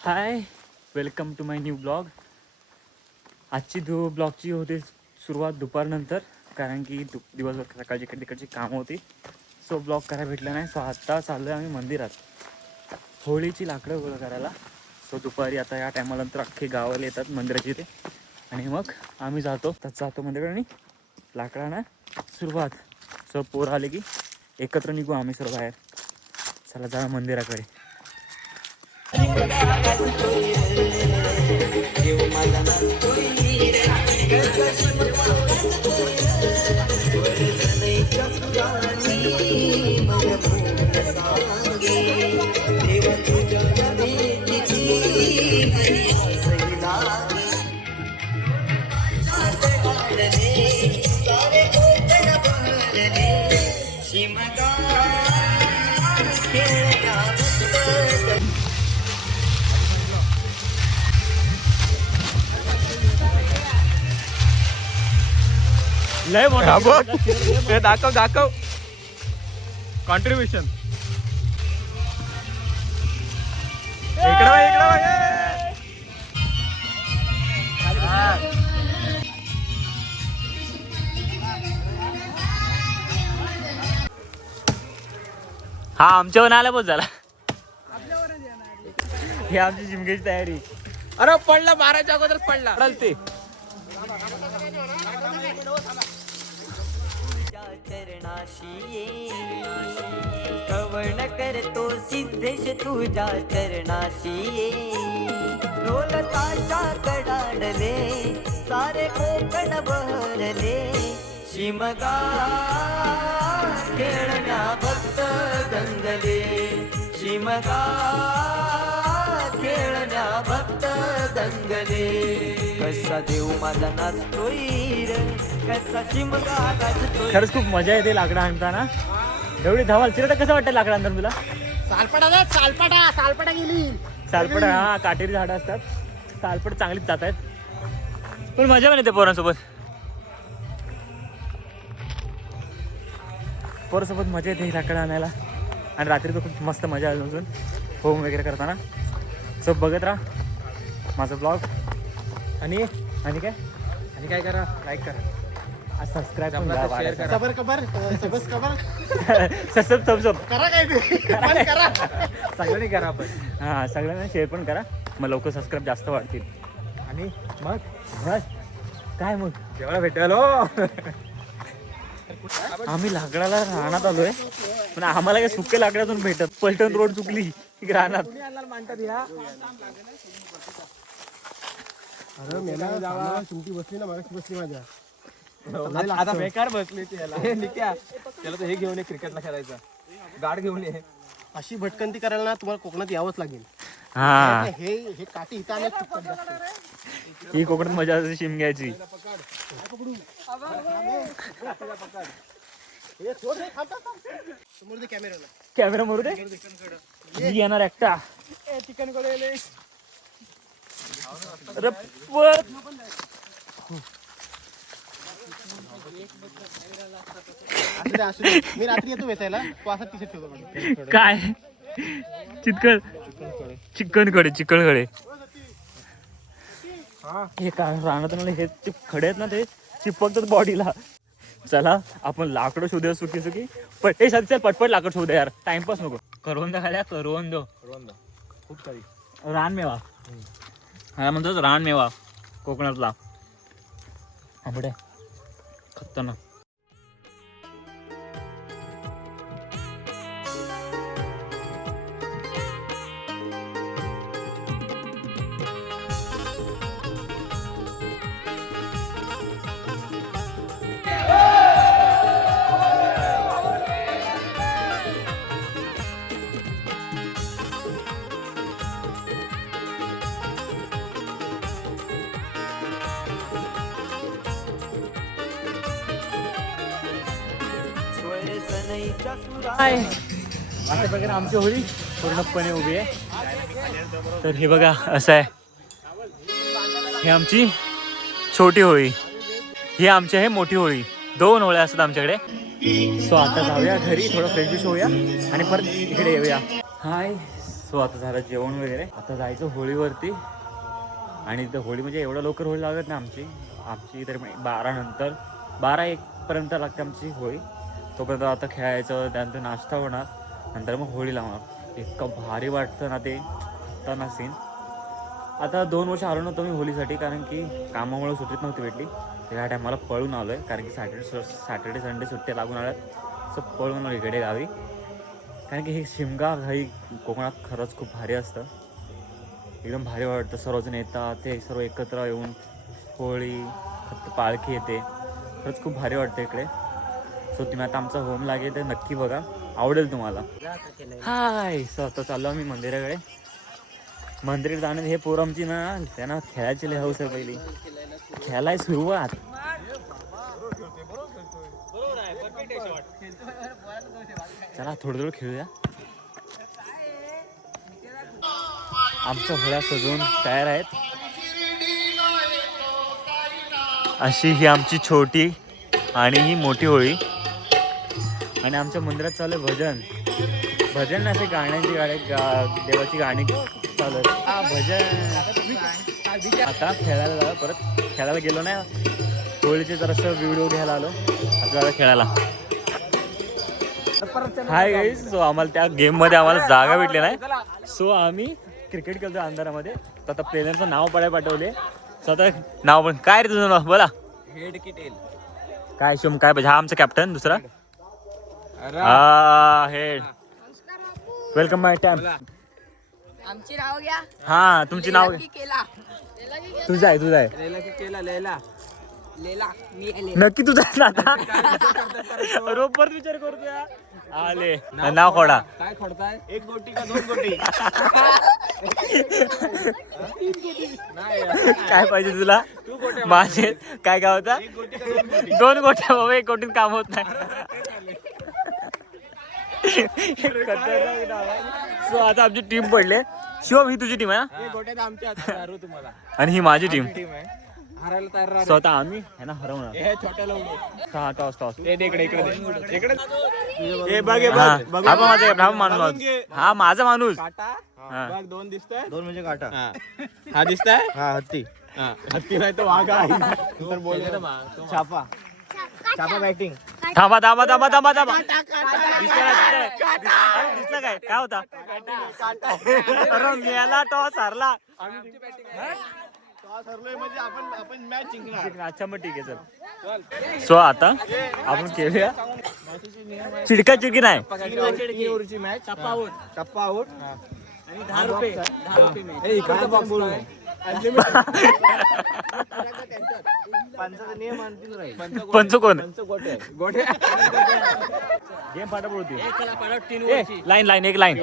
High, welcome to my new blog. आजची ब्लॉगची होते सुरुवात दुपारनंतर, कारण की दिवसभर सकाळची तिकडची कामं होती. सो ब्लॉग करायला भेटलं नाही. सो आत्ता चाललो आहे आम्ही मंदिरात होळीची लाकडं गोळा करायला. सो दुपारी आता या टायमानंतर अख्खे गावाला येतात मंदिराची ते, आणि मग आम्ही जातो मंदिरात आणि लाकडांना सुरुवात. सो पोर आले की एकत्र निघू आम्ही सर्व बाहेर. चला जा मंदिराकडे. लय मोठा दाखव कॉन्ट्रीब्युशन. हा आमच्यावर आला बस झाला. ही आमची जिमगेची तयारी. अरे पडला, मारायच्या अगोदरच पडला. ते कवण करतो सिद्धेश तुझ्या चरणाशी. ढोल ताशा कडाडले सारे कोकण बहरले. शिमगा खेळण्या भक्त गंगले. शिमगा खेळण्या भक्त गंगले. कसा देव माझा नाचतोय रे, कसा शिमगा गाजतोय. खरंच खूप मजा येते लाकडं आणताना. एवढी धमाल. चिरटा कसं वाटतं लाकडं आणताना तुला? सालपटा गेली. सालपट, हा काटेरी झाडं असतात. सालपट चांगलीच जात आहेत, पण मजा पण येते पोरांसोबत. पोरांसोबत मजा येते लाकडं आणायला. आणि रात्री तर खूप मस्त मजा आली अजून होम वगैरे करताना. सो बघत राहा माझा ब्लॉग. आणि काय करा, लाईक करा, सबस्क्राईब सगळ्यांनी करा आपण. हां, सगळ्यांना शेअर पण करा, मग लवकर सबस्क्राईब जास्त वाढतील. आणि मग बस काय, मग जेवायला भेटेल. आम्ही लाकडाला रानात आलोय, पण आम्हाला काय सुके लाकडातून भेटत. पलटण रोड चुकली रानात. चिमटी बसली ना, मला बसली माझ्या. आता बेकार बसली त्याला. त्याला तर हे घेऊन ये, क्रिकेटला खेळायचा गाड घेऊन ये. अशी भटकंती करायला ना तुम्हाला कोकणात यावंच लागेल. हा, हे काठी इथं आले खूप ही कोकणात मजा असते शिमग्याची. कॅमेरा मारू दे. मी येणार एकटा. मी रात्री येतो वेचायला, तू असा टी-शर्ट ठेवतो. काय चिकनकडे हे काय रानात हे खडे आहेत ना, ते चिपकतात बॉडीला. चला आपण लाकडं शोधूया सुकी. पण हे सध्या पटपट लाकड शोधूया यार, टाइमपास नको. करवंद खाल्या, करवंद खूप काही रानमेवा. हा म्हणतोच रानमेवा कोकणातला. आंबड्या खतरनाक. अशा प्रकारे आमची होळी पूर्णपणे उभी आहे. तर हे बघा असं आहे, ही आमची छोटी होळी, ही आमची आहे मोठी होळी. 2 होळ्या असतात आमच्याकडे. सो आता जाऊया घरी, थोडं फ्रेश होऊया आणि परत इकडे येऊया. हाय, सो आता झालं जेवण वगैरे, आता जायचं होळीवरती. आणि इथं होळी म्हणजे एवढं लवकर होळी लागत नाही आमची तरी 12 नंतर 12-1 पर्यंत लागते आमची होळी. तोपर्यंत आता खेळायचं, त्यानंतर नाश्ता होणार, नंतर मग होळी लावणार. इतकं भारी वाटतं ना ते, ना सीन. आता 2 वर्ष आलो नव्हतो मी होळीसाठी, कारण की कामामुळे सुट्टीत नव्हती भेटली. ह्या टायमाला पळून आलो आहे, कारण की सॅटर्डे संडे सुट्ट्या लागून आल्यात. सो पळून आलो इकडे गावी, कारण की हे शिमगा घाई कोकणात खरंच खूप भारी असतं. एकदम भारी वाटतं, सर्वजण येतात, ते सर्व एकत्र येऊन होळी, फक्त पालखी येते, खरंच खूप भारी वाटतं इकडे. सो तुम्ही आता आमचा होम लागेल तर नक्की बघा, आवडेल तुम्हाला. हाय, सो आता चाललो आम्ही मंदिराकडे. मंदिरात जाण्यात हे पोरं आमची ना, त्यांना खेळायची लय हौस आहे. पहिली खेळाय सुरुवात. चला थोडं खेळूया. आमच्या होळ्या सजवून तयार आहेत. अशी ही आमची छोटी आणि ही मोठी होळी. आणि आमच्या मंदिरात चालू आहे भजन असे गाण्यांची देवाची गाणी चालू आहेत. हा भजन. आता खेळायला परत खेळायला गेलो नाही, होळीचे जरासं व्हिडिओ घ्यायला आलो. आता जरा खेळायला. हाय गाईज, सो आम्हाला त्या गेममध्ये आम्हाला जागा भेटली नाही, सो आम्ही क्रिकेट खेळतो अंधारामध्ये. तर आता प्लेयरचं नाव पडायला पाठवले. सो आता नाव पण काय रे तुझं नाव बोला. हेड की टेल काय शिवम काय पाहिजे. हा आमचा कॅप्टन. दुसरा हेड. वेलकम माय टाइम. आमची नाव घ्या. हा तुमची नाव केला. तुझं आहे लेला की केला लेला लेला. मी नक्की तुझा आहे ना आता. रोपर विचार करतोय. आले नाव खोडा. काय खोडताय? 1 गोटी का 2 गोटी? काय पाहिजे तुला? माझे काय काय होता? 2 गोट्या बाबा, 1 गोटीत काम होत नाही. सो आता आमची टीम पडले. शिवम ही तुझी टीम आहे ना? गोट्यात आमच्या हारू तुम्हाला. आणि ही माझी टीम. टीम आहे हारायला तयार राहा. सो आता आम्ही ह्यांना हरवणार. हे छोट्याला उडव. हा टॉस. इकडे इकडे हे बघ, हे हा बघ. हा माझा माणूस. हा माझा माणूस. काटा हा. बघ 2 दिसतंय. 2 म्हणजे काटा. हा दिसतंय. हा हत्ती. हत्ती नाही तो वाघ आहे. तर बोल छापा. छापा बॅटिंग. थांबा. दिसलं काय होता? अरे मेला टॉस हरला. म्हणजे आपण मॅच जिंकणार. अच्छा मग ठीक आहे चल. सो आता आपण खेळूया. चिडकी नाही. मॅच टप्पा आउट. आणि 10 रुपये. इकडचा बॉक्स बोलू. पंचाचा नियम आणतील राहील. पंच कोण? गोटे गेम फाटाफट होती. लाईन एक लाईन.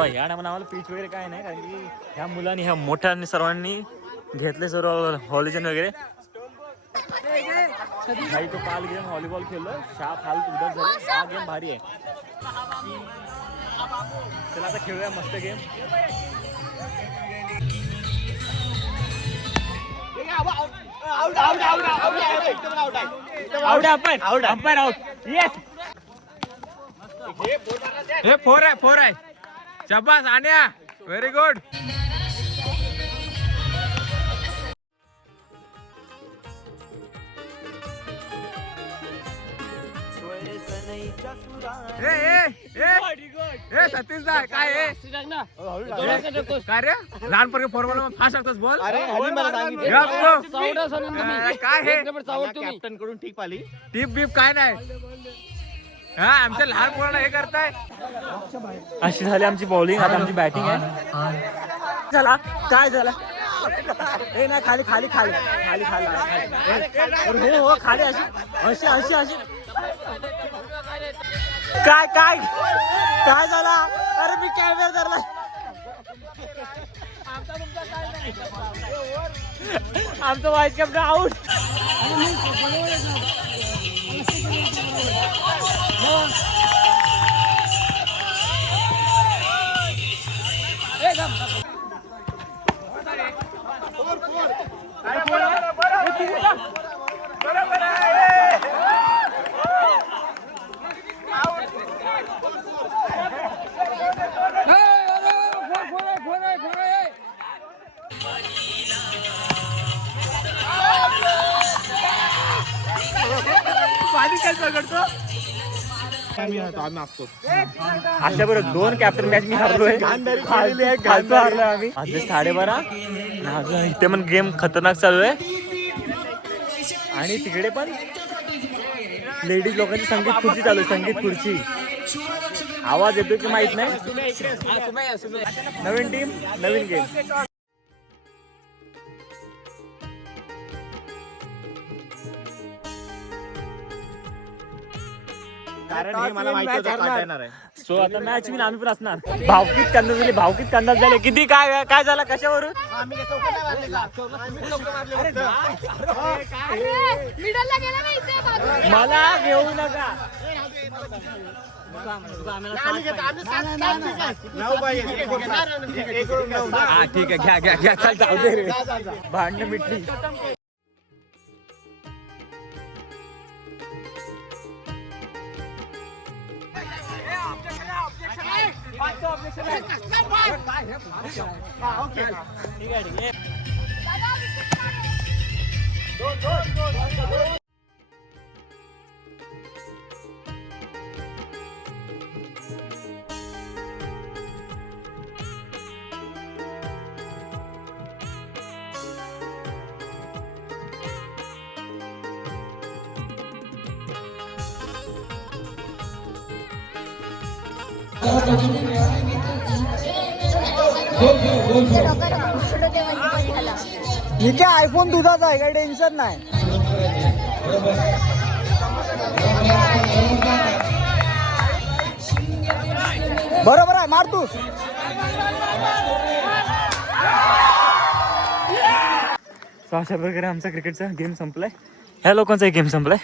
या टायमाला आम्हाला पीच वगैरे काय नाही, कारण की ह्या मुलांनी ह्या मोठ्यांनी सर्वांनी घेतले सर्व हॉलिजन वगैरे. भाई तो काल गेम व्हॉलीबॉल खेळलो, काल उद्या झालं. हा गेम भारी आहे. चला आता खेळूया मस्त गेम. Umpire out. येस. हे 4 आहे. शाबास आण्या. Very good. सतीश दा काय काय रे लहानपणी फॉर्म्युला फास्ट असतोस बोल. अरे ह्यांनी मला सांगितलं. काय हे कॅप्टन कडून टीप आली. टीप बीप काय नाही. हा आमच्या लहान मुलांना हे करताय. अशी झाली आमची बॉलिंग. आता आमची बॅटिंग आहे. चला काय झालं? हे नाही खाली खाली खाली खाली खाली हे हो खाली अशी अशी अशी अशी. काय काय काय झाला? अरे मी कॅमेरा धरला. आमचं व्हाईस कॅप्टन आउट. अशा बरोबर 2 कॅप्टन मॅच मी हारलोय. फालतू हारलोय आम्ही. आज 12:30 अजून इथे पण गेम खतरनाक चालू आहे. आणि तिकडे पण लेडीज लोकांची संगीत खुर्ची चालू आहे. संगीत खुर्ची आवाज येतो की माहित नाही. नवीन टीम नवीन गेम. कारण हे मला माहिती होतं काय येणार आहे. सो आता मॅच मी आम्ही पण असणार. भावकीत कंदाज झाले. भावकीत कंदाज झाले. किती काय काय झालं कशावरून मिडलला गेला नाही इथे बाजूला. मला घेऊ नका. हा ठीक आहे घ्या घ्या चल जाऊ दे रे. भांडणं मिटली. इथे आयफोन तुझाच आहे काही टेन्शन नाही. बरोबर आहे मार तू. सो अशा प्रकारे आमचा क्रिकेटचा गेम संपलाय. ह्या लोकांचा गेम संपलाय.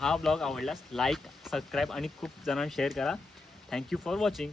हा ब्लॉग आवडल्यास लाईक सबस्क्राईब आणि खूप जणांना शेअर करा. Thank you for watching.